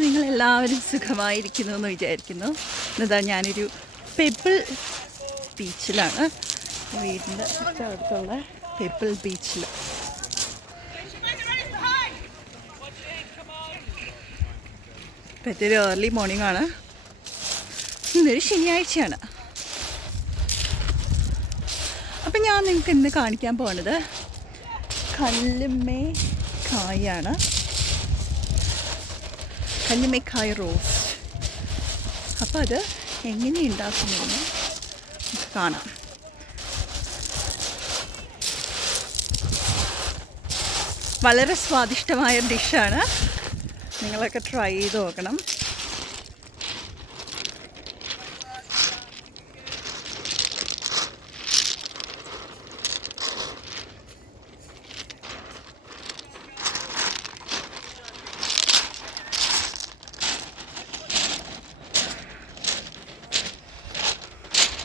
അപ്പോൾ നിങ്ങളെല്ലാവരും സുഖമായിരിക്കുന്നു എന്ന് വിചാരിക്കുന്നു. എന്നതാ ഞാനൊരു പെബിൾ ബീച്ചിലാണ്, വീടിൻ്റെ അടുത്തുള്ള പെബിൾ ബീച്ചിൽ. ഇപ്പോഴത്തെ ഏർലി മോർണിംഗ് ആണ്. ഇന്നൊരു ശനിയാഴ്ചയാണ്. അപ്പം ഞാൻ നിങ്ങൾക്ക് ഇന്ന് കാണിക്കാൻ പോകുന്നത് കല്ലുമ്മേക്കായാണ്. കല്ലുമ്മേക്കായ റോസ്റ്റ്. അപ്പോൾ അത് എങ്ങനെ ഉണ്ടാക്കുന്നതെന്ന് കാണാം. വളരെ സ്വാദിഷ്ടമായ ഡിഷാണ്. നിങ്ങളൊക്കെ ട്രൈ ചെയ്ത് നോക്കണം.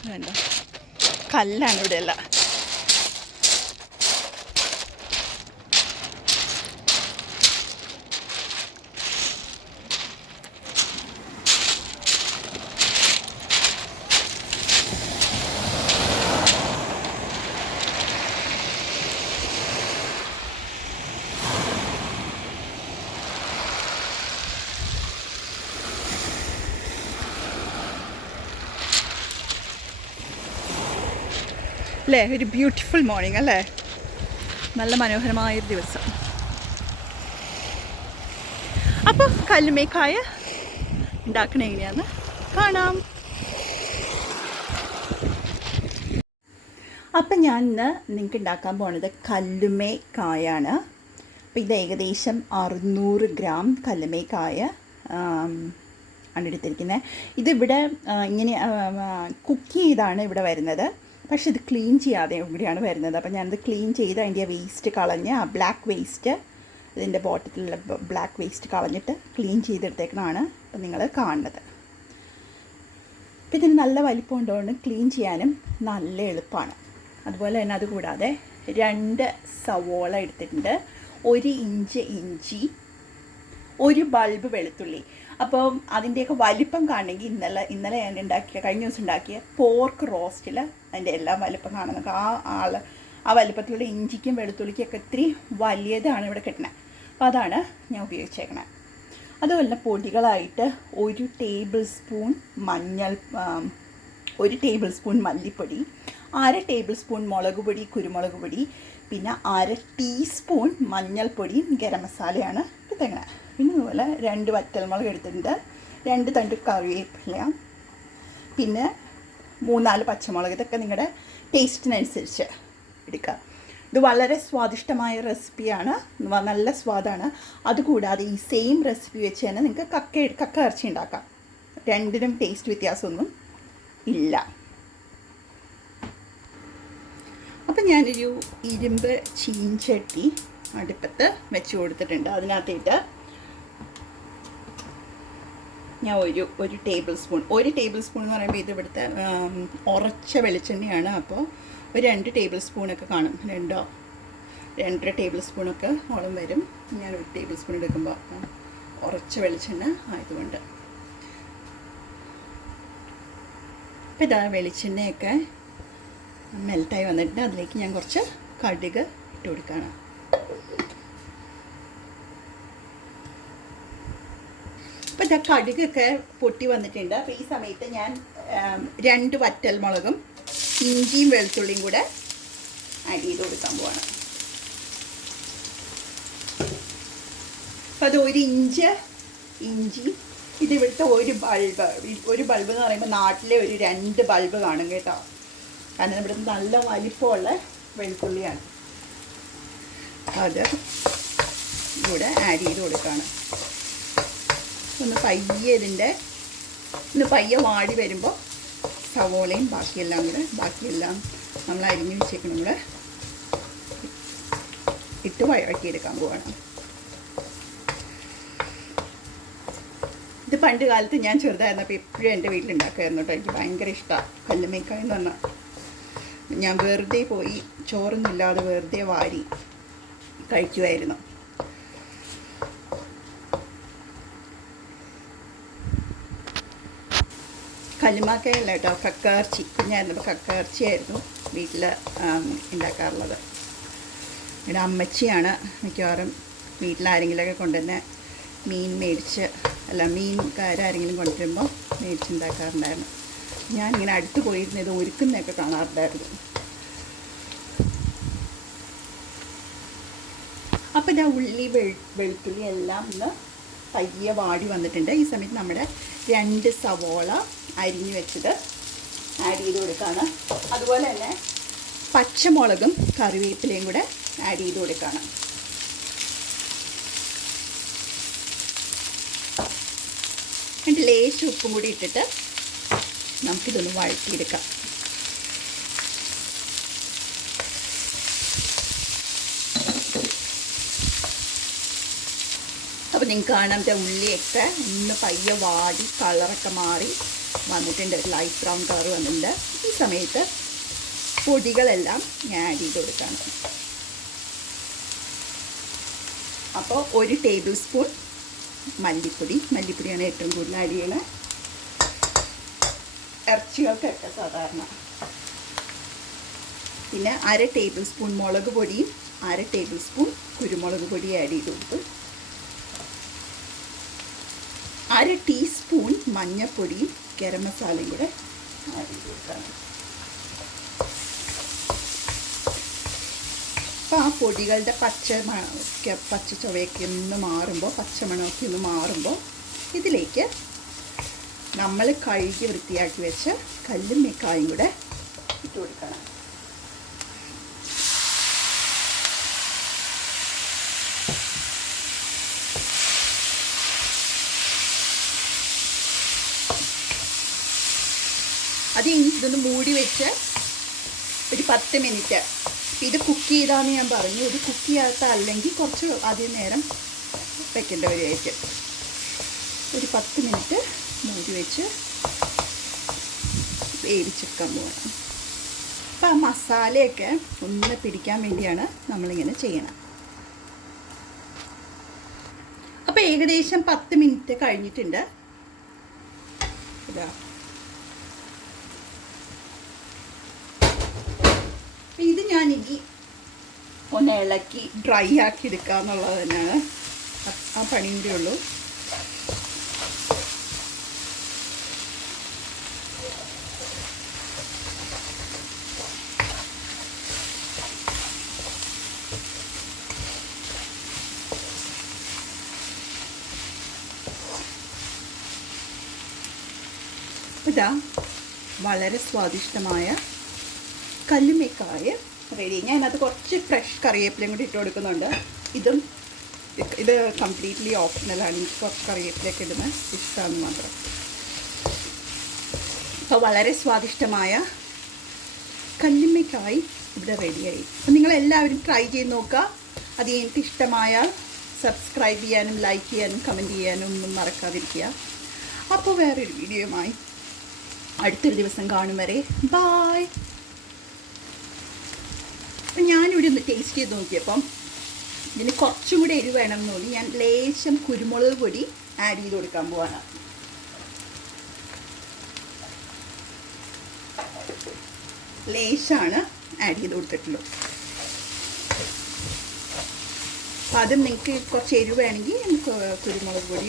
വേണ്ട, കല്ലാണ് ഇവിടെ അല്ല. അല്ലേ, ഒരു ബ്യൂട്ടിഫുൾ മോർണിംഗ് അല്ലേ, നല്ല മനോഹരമായൊരു ദിവസം. അപ്പോൾ കല്ലുമ്മേക്കായ ഉണ്ടാക്കണ എങ്ങനെയാണെന്ന് കാണാം. അപ്പം ഞാൻ ഇന്ന് നിങ്ങൾക്ക് ഉണ്ടാക്കാൻ പോണത് കല്ലുമ്മേക്കായാണ്. അപ്പോൾ ഇത് ഏകദേശം 600 ഗ്രാം കല്ലുമ്മേക്കായ ആണ് എടുത്തിരിക്കുന്നത്. ഇതിവിടെ ഇങ്ങനെ കുക്ക് ചെയ്താണ് ഇവിടെ വരുന്നത്, പക്ഷെ ഇത് ക്ലീൻ ചെയ്യാതെ ഇവിടെയാണ് വരുന്നത്. അപ്പോൾ ഞാനത് ക്ലീൻ ചെയ്ത് അതിൻ്റെ വേസ്റ്റ് കളഞ്ഞ്, ആ ബ്ലാക്ക് വേസ്റ്റ്, ഇതിൻ്റെ ബോട്ടത്തിലുള്ള ബ്ലാക്ക് വേസ്റ്റ് കളഞ്ഞിട്ട് ക്ലീൻ ചെയ്തെടുത്തേക്കണതാണ് അപ്പോൾ നിങ്ങൾ കാണുന്നത്. അപ്പോൾ ഇതിന് നല്ല വലിപ്പം ഉണ്ടോണ്ട് ക്ലീൻ ചെയ്യാനും നല്ല എളുപ്പമാണ്. അതുപോലെ തന്നെ അതുകൂടാതെ 2 സവോള എടുത്തിട്ടുണ്ട്, 1 ഇഞ്ച് ഇഞ്ചി, 1 ബൾബ് വെളുത്തുള്ളി. അപ്പോൾ അതിൻ്റെയൊക്കെ വലിപ്പം കാണണമെങ്കിൽ ഇന്നലെ ഞാൻ കഴിഞ്ഞ ദിവസം ഉണ്ടാക്കിയ പോർക്ക് റോസ്റ്റിൽ അതിൻ്റെ എല്ലാം വലിപ്പം കാണുന്നത്. ആ വലിപ്പത്തിലുള്ള ഇഞ്ചിക്കും വെളുത്തുള്ളിക്കൊക്കെ ഇത്തിരി വലിയതാണ് ഇവിടെ കിട്ടുന്നത്. അപ്പോൾ അതാണ് ഞാൻ ഉപയോഗിച്ചേക്കണത്. അതുപോലെ പൊടികളായിട്ട് 1 ടേബിൾ സ്പൂൺ 1 ടേബിൾ സ്പൂൺ മല്ലിപ്പൊടി, 1/2 ടേബിൾ സ്പൂൺ മുളക് പൊടി, കുരുമുളക് പൊടി, പിന്നെ 1/2 ടീസ്പൂൺ മഞ്ഞൾപ്പൊടിയും ഗരം മസാലയാണ് എടുത്തേക്കണത്. പിന്നെ അതുപോലെ 2 വറ്റൽമുളക് എടുത്തിട്ടുണ്ട്, 2 തണ്ട് കറിവേപ്പില, പിന്നെ 3-4 പച്ചമുളക്. ഇതൊക്കെ നിങ്ങളുടെ ടേസ്റ്റിനനുസരിച്ച് എടുക്കുക. ഇത് വളരെ സ്വാദിഷ്ടമായ റെസിപ്പിയാണ്, നല്ല സ്വാദാണ്. അതുകൂടാതെ ഈ സെയിം റെസിപ്പി വെച്ച് തന്നെ നിങ്ങൾക്ക് കക്ക ഇറച്ചി ഉണ്ടാക്കാം. രണ്ടിനും ടേസ്റ്റ് വ്യത്യാസമൊന്നും ഇല്ല. അപ്പം ഞാനൊരു ഇരുമ്പ് ചീൻചട്ടി അടുപ്പത്ത് വെച്ച് കൊടുത്തിട്ടുണ്ട്. അതിനകത്തേക്ക് ഞാൻ ഒരു ടേബിൾ സ്പൂൺ എന്ന് പറയുമ്പോൾ ഇത് ഇവിടുത്തെ ഉറച്ച വെളിച്ചെണ്ണയാണ്. അപ്പോൾ ഒരു 2 ടേബിൾ സ്പൂണൊക്കെ കാണും, 2-2.5 ടേബിൾ സ്പൂണൊക്കെ ഓളം വരും. ഞാൻ 1 ടേബിൾ സ്പൂൺ എടുക്കുമ്പോൾ ഉറച്ച വെളിച്ചെണ്ണ ആയതുകൊണ്ട്. അപ്പോൾ ഇതാ വെളിച്ചെണ്ണയൊക്കെ മെൽറ്റായി വന്നിട്ട് അതിലേക്ക് ഞാൻ കുറച്ച് കടുക് ഇട്ട് കൊടുക്കുകയാണ്. അപ്പോൾ ഇതാ കടുകൊക്കെ പൊട്ടി വന്നിട്ടുണ്ട്. അപ്പോൾ ഈ സമയത്ത് ഞാൻ 2 വറ്റൽമുളകും ഇഞ്ചിയും വെളുത്തുള്ളിയും കൂടെ ആഡ് ചെയ്ത് കൊടുക്കാൻ പോവാണ്. അപ്പോൾ അത് 1 ഇഞ്ച് ഇഞ്ചി, ഇത് ഇവിടുത്തെ ഒരു ബൾബ് എന്ന് പറയുമ്പോൾ നാട്ടിലെ ഒരു 2 ബൾബ് കാണും കേട്ടോ, കാരണം ഇവിടുത്തെ നല്ല വലിപ്പമുള്ള വെളുത്തുള്ളിയാണ്. അത് ഇവിടെ ആഡ് ചെയ്ത് കൊടുക്കുകയാണ്. ഒന്ന് പയ്യെ വാടി വരുമ്പോൾ സവോളയും ബാക്കിയെല്ലാം നമ്മൾ അരിഞ്ഞ് വെച്ചേക്കണം കൂടെ ഇട്ട് വഴറ്റിയെടുക്കാൻ പോവാണ്. ഇത് പണ്ട് കാലത്ത് ഞാൻ ചെറുതായിരുന്നപ്പോൾ എപ്പോഴും എൻ്റെ വീട്ടിലുണ്ടാക്കുമായിരുന്നു കേട്ടോ. എനിക്ക് ഭയങ്കര ഇഷ്ടമാണ് കല്ലുമ്മേക്കായ എന്ന് പറഞ്ഞാൽ. ഞാൻ വെറുതെ പോയി ചോറൊന്നുമില്ലാതെ വെറുതെ വാരി കഴിക്കുമായിരുന്നു. കല്ലുമാക്കയല്ല കേട്ടോ, കക്കയിറച്ചി. കുഞ്ഞായിരുന്നപ്പോൾ കക്കയിറച്ചിയായിരുന്നു വീട്ടിൽ ഉണ്ടാക്കാറുള്ളത്. ഇവിടെ അമ്മച്ചിയാണ് മിക്കവാറും വീട്ടിലാരെങ്കിലുമൊക്കെ കൊണ്ടുവന്ന് മീൻ മേടിച്ച്, മീൻകാരെങ്കിലും കൊണ്ടുവരുമ്പോൾ മേടിച്ചുണ്ടാക്കാറുണ്ടായിരുന്നു. ഞാനിങ്ങനെ അടുത്ത് പോയിരുന്ന ഇത് ഒരുക്കുന്നതൊക്കെ കാണാറുണ്ടായിരുന്നു. അപ്പോൾ ഞാൻ ഉള്ളി വെളുത്തുള്ളി എല്ലാം ഒന്ന് പയ്യെ വാടി വന്നിട്ടുണ്ട്. ഈ സമയത്ത് നമ്മുടെ 2 സവോള അരിഞ്ഞു വെച്ചത് ആഡ് ചെയ്ത് കൊടുക്കുകയാണ്. അതുപോലെ തന്നെ പച്ചമുളകും കറിവേപ്പിലയും കൂടെ ആഡ് ചെയ്ത് കൊടുക്കുകയാണ്. എന്നിട്ട് ലേശം ഉപ്പും കൂടി ഇട്ടിട്ട് നമുക്കിതൊന്ന് വഴറ്റിയെടുക്കാം. അപ്പോൾ നിങ്ങൾക്ക് കാണാം ഉള്ളിയൊക്കെ ഒന്ന് പയ്യെ വാടി കളറൊക്കെ മാറി വന്നിട്ടുണ്ട്, ലൈറ്റ് ബ്രൗൺ കളർ വന്നിട്ടുണ്ട്. ഈ സമയത്ത് പൊടികളെല്ലാം ഞാൻ ആഡ് ചെയ്ത് കൊടുക്കുകയാണ്. അപ്പോൾ 1 ടേബിൾ സ്പൂൺ മല്ലിപ്പൊടിയാണ് ഏറ്റവും കൂടുതൽ ആഡ് ചെയ്യണത്, ഇറച്ചികൾക്കൊക്കെ സാധാരണ. പിന്നെ 1/2 ടേബിൾ സ്പൂൺ മുളക് പൊടിയും 1/2 ടേബിൾ സ്പൂൺ കുരുമുളക് പൊടിയും ആഡ് ചെയ്ത് കൊടുത്തു. 1/2 ടീസ്പൂൺ മഞ്ഞൾപ്പൊടിയും ഗരം മസാലയും കൂടെ ആഡ് ചെയ്ത് കൊടുക്കണം. അപ്പോൾ ആ പൊടികളുടെ പച്ച ചുവയൊക്കെ ഒന്ന് മാറുമ്പോൾ, പച്ചമണമൊക്കെ ഒന്ന് മാറുമ്പോൾ ഇതിലേക്ക് നമ്മൾ കഴുകി വൃത്തിയാക്കി വെച്ച കല്ലുമ്മക്കായും കൂടെ ഇട്ട് കൊടുക്കണം. അത് ഇതൊന്ന് മൂടി വെച്ച് ഒരു 10 മിനിറ്റ്. ഇത് കുക്ക് ചെയ്താന്ന് ഞാൻ പറഞ്ഞു. ഇത് കുക്ക് ചെയ്യാത്ത അല്ലെങ്കിൽ കുറച്ച് അധികം നേരം വെക്കേണ്ട വരുമായിരിക്കും. ഒരു 10 മിനിറ്റ് മൂടി വെച്ച് വേവിച്ചെടുക്കാൻ പോകണം. അപ്പോൾ ആ മസാലയൊക്കെ ഒന്ന് പിടിക്കാൻ വേണ്ടിയാണ് നമ്മളിങ്ങനെ ചെയ്യണം. അപ്പോൾ ഏകദേശം 10 മിനിറ്റ് കഴിഞ്ഞിട്ടുണ്ട്. ഇതാ, ഇത് ഞാനിനി ഒന്ന് ഇളക്കി ഡ്രൈ ആക്കി എടുക്കുക എന്നുള്ളത് തന്നെയാണ്. ആ പണിയും കൂടെ ഉള്ളൂ. ഇതാ വളരെ സ്വാദിഷ്ടമായ കല്ലുമ്മക്കായ റെഡി. ഞാൻ അതിനകത്ത് കുറച്ച് ഫ്രഷ് കറിവേപ്പിലയും കൂടി ഇട്ട് കൊടുക്കുന്നുണ്ട്. ഇത് കംപ്ലീറ്റ്ലി ഓപ്ഷണലാണ്. എനിക്ക് കുറച്ച് കറിവേപ്പിലയൊക്കെ ഇടുന്ന ഇഷ്ടമാണ് മാത്രം. അപ്പോൾ വളരെ സ്വാദിഷ്ടമായ കല്ലുമ്മക്കായ് ഇവിടെ റെഡിയായി. അപ്പോൾ നിങ്ങളെല്ലാവരും ട്രൈ ചെയ്ത് നോക്കുക. അത് എനിക്ക് ഇഷ്ടമായാൽ സബ്സ്ക്രൈബ് ചെയ്യാനും ലൈക്ക് ചെയ്യാനും കമൻറ്റ് ചെയ്യാനും ഒന്നും മറക്കാതിരിക്കുക. അപ്പോൾ വേറൊരു വീഡിയോയുമായി അടുത്തൊരു ദിവസം കാണും വരെ ബായ്. അപ്പം ഞാനിവിടെ ഒന്ന് ടേസ്റ്റ് ചെയ്ത് നോക്കിയപ്പം ഇതിന് കുറച്ചും കൂടി എരിവ് വേണം എന്ന് തോന്നി. ഞാൻ ലേശം കുരുമുളക് പൊടി ആഡ് ചെയ്ത് കൊടുക്കാൻ പോവാണ്. ലേശമാണ് ആഡ് ചെയ്ത് കൊടുത്തിട്ടുള്ളൂ. അപ്പം അതും നിങ്ങൾക്ക് കുറച്ച് എരിവ് വേണമെങ്കിൽ നമുക്ക് കുരുമുളക് പൊടി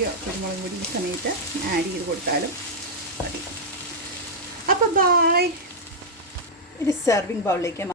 ഈ സമയത്ത് ആഡ് ചെയ്ത് കൊടുത്താലും മതി. അപ്പോൾ ബായ്. ഒരു സെർവിങ് ബൗളിലേക്ക്